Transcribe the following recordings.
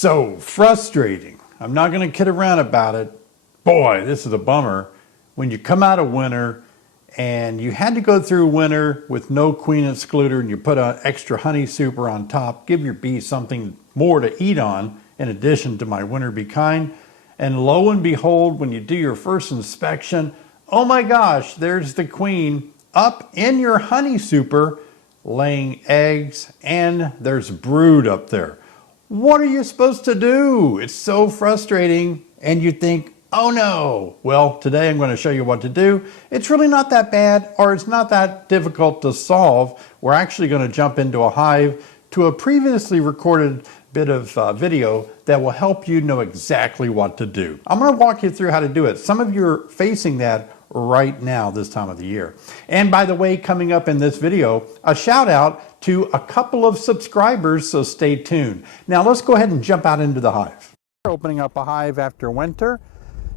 so frustrating. I'm not going to kid around about it. Boy, this is a bummer. When you come out of winter and you had to go through winter with no queen excluder and you put an extra honey super on top, give your bees something more to eat on in addition to my winter bee kind. And lo and behold, when you do your first inspection, oh my gosh, there's the queen up in your honey super laying eggs, and there's brood up there. What are you supposed to do? It's so frustrating, and you think, oh no. Well, today I'm going to show you what to do. It's really not that bad, or it's not that difficult to solve. We're actually going to jump into a hive to a previously recorded bit of video that will help you know exactly what to do. I'm going to walk you through how to do it. Some of you are facing that right now this time of the year. And by the way, coming up in this video, a shout out to a couple of subscribers, so stay tuned. Now let's go ahead and jump out into the hive. Opening up a hive after winter.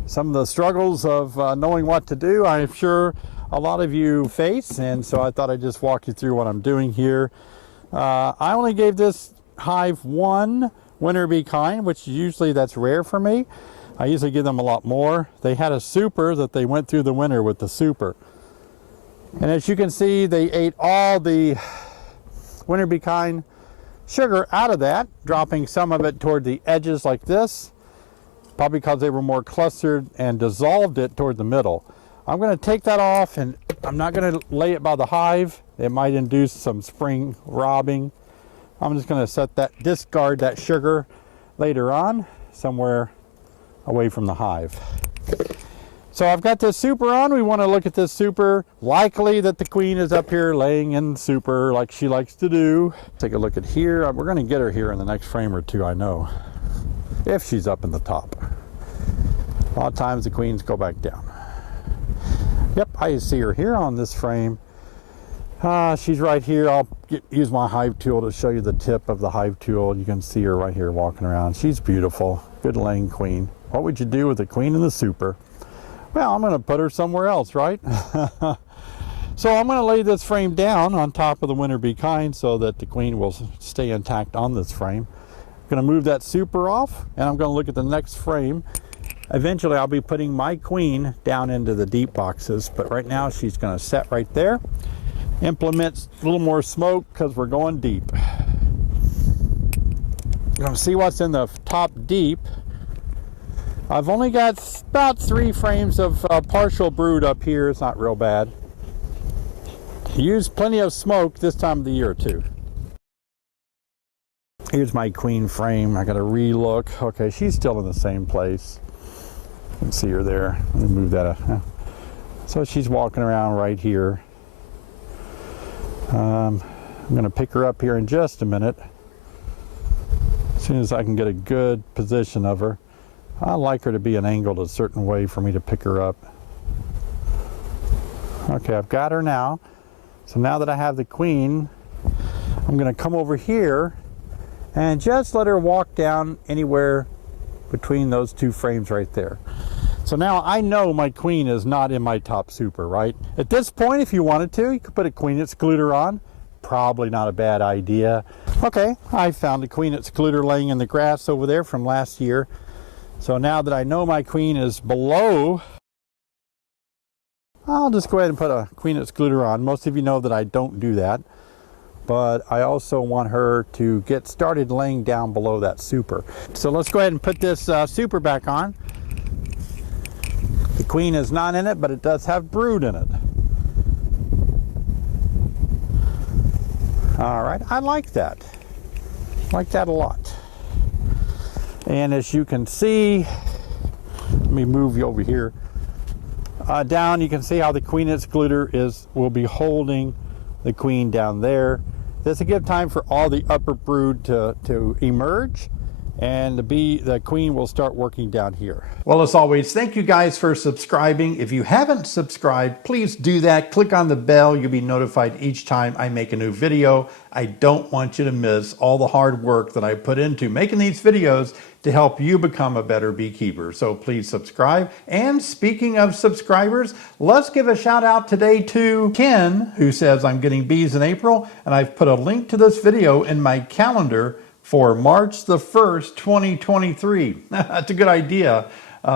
Some of the struggles of knowing what to do, I'm sure a lot of you face, and so I thought I'd just walk you through what I'm doing here. I only gave this hive one winter bee kind, which usually that's rare for me. I usually give them a lot more. They had a super that they went through the winter with the super. And as you can see, they ate all the winter bee kind sugar out of that, dropping some of it toward the edges like this, probably because they were more clustered, and dissolved it toward the middle. I'm going to take that off, and I'm not going to lay it by the hive. It might induce some spring robbing. I'm just going to discard that sugar later on, somewhere away from the hive. So I've got this super on. We want to look at this super. Likely that the queen is up here laying in super like she likes to do. Take a look at here. We're going to get her here in the next frame or two, I know, if she's up in the top. A lot of times the queens go back down. Yep, I see her here on this frame. She's right here. I'll use my hive tool to show you the tip of the hive tool. You can see her right here walking around. She's beautiful, good laying queen. What would you do with the queen and the super? Well, I'm going to put her somewhere else, right? So I'm going to lay this frame down on top of the winter bee kind so that the queen will stay intact on this frame. I'm going to move that super off, and I'm going to look at the next frame. Eventually I'll be putting my queen down into the deep boxes, but right now she's going to set right there. Implement a little more smoke because we're going deep. You're going to see what's in the top deep. I've only got about 3 frames of partial brood up here. It's not real bad. Use plenty of smoke this time of the year too. Here's my queen frame. I got to re-look. Okay, she's still in the same place. You can see her there. Let me move that. So she's walking around right here. I'm going to pick her up here in just a minute. As soon as I can get a good position of her. I like her to be angled a certain way for me to pick her up. Okay, I've got her now. So now that I have the queen, I'm going to come over here and just let her walk down anywhere between those 2 frames right there. So now I know my queen is not in my top super, right? At this point, if you wanted to, you could put a queen excluder on. Probably not a bad idea. Okay, I found a queen excluder laying in the grass over there from last year. So now that I know my queen is below, I'll just go ahead and put a queen excluder on. Most of you know that I don't do that, but I also want her to get started laying down below that super. So let's go ahead and put this super back on. The queen is not in it, but it does have brood in it. All right, I like that. I like that a lot. And as you can see, let me move you over here. Down, you can see how the queen excluder will be holding the queen down there. This will give time for all the upper brood to emerge, and the queen will start working down here. Well, as always, thank you guys for subscribing. If you haven't subscribed, please do that. Click on the bell. You'll be notified each time I make a new video. I don't want you to miss all the hard work that I put into making these videos to help you become a better beekeeper. So please subscribe. And speaking of subscribers, let's give a shout out today to Ken, who says I'm getting bees in April, and I've put a link to this video in my calendar for March the 1st, 2023. That's a good idea.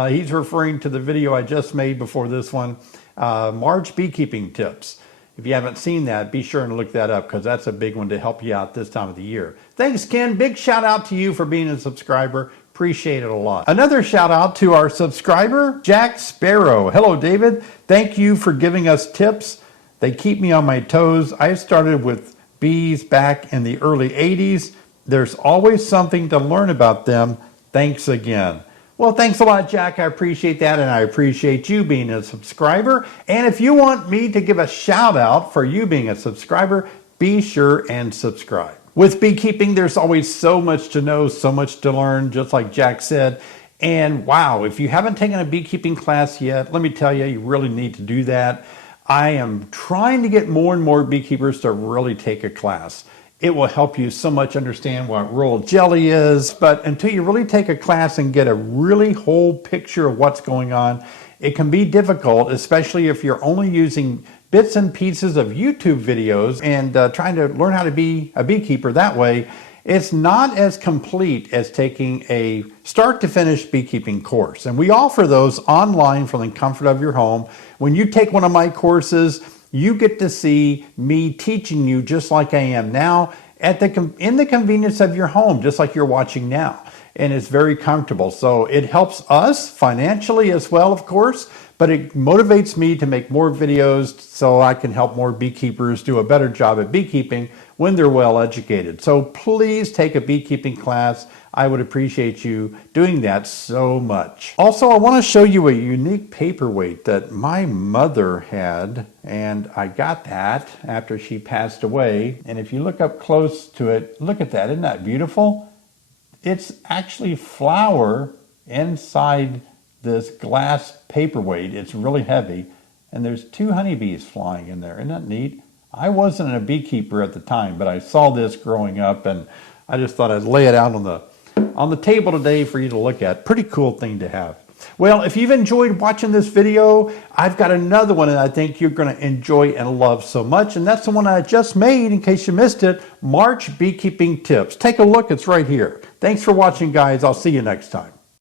He's referring to the video I just made before this one, March beekeeping tips. If you haven't seen that, be sure and look that up because that's a big one to help you out this time of the year. Thanks, Ken. Big shout out to you for being a subscriber. Appreciate it a lot. Another shout out to our subscriber, Jack Sparrow. Hello, David. Thank you for giving us tips. They keep me on my toes. I started with bees back in the early 80s. There's always something to learn about them. Thanks again. Well, thanks a lot, Jack. I appreciate that, and I appreciate you being a subscriber. And if you want me to give a shout out for you being a subscriber, be sure and subscribe. With beekeeping, there's always so much to know, so much to learn, just like Jack said. And wow, if you haven't taken a beekeeping class yet, let me tell you, you really need to do that. I am trying to get more and more beekeepers to really take a class. It will help you so much understand what royal jelly is, but until you really take a class and get a really whole picture of what's going on, it can be difficult, especially if you're only using bits and pieces of YouTube videos and trying to learn how to be a beekeeper that way. It's not as complete as taking a start to finish beekeeping course. And we offer those online from the comfort of your home. When you take one of my courses, you get to see me teaching you just like I am now in the convenience of your home, just like you're watching now. And it's very comfortable. So it helps us financially as well, of course, but it motivates me to make more videos so I can help more beekeepers do a better job at beekeeping when they're well educated. So please take a beekeeping class. I would appreciate you doing that so much. Also, I want to show you a unique paperweight that my mother had, and I got that after she passed away. And if you look up close to it, look at that. Isn't that beautiful? It's actually flour inside this glass paperweight. It's really heavy, and there's 2 honeybees flying in there. Isn't that neat? I wasn't a beekeeper at the time, but I saw this growing up, and I just thought I'd lay it out on the table today for you to look at. Pretty cool thing to have. Well, if you've enjoyed watching this video, I've got another one that I think you're going to enjoy and love so much, and that's the one I just made in case you missed it, March Beekeeping Tips. Take a look, it's right here. Thanks for watching, guys. I'll see you next time.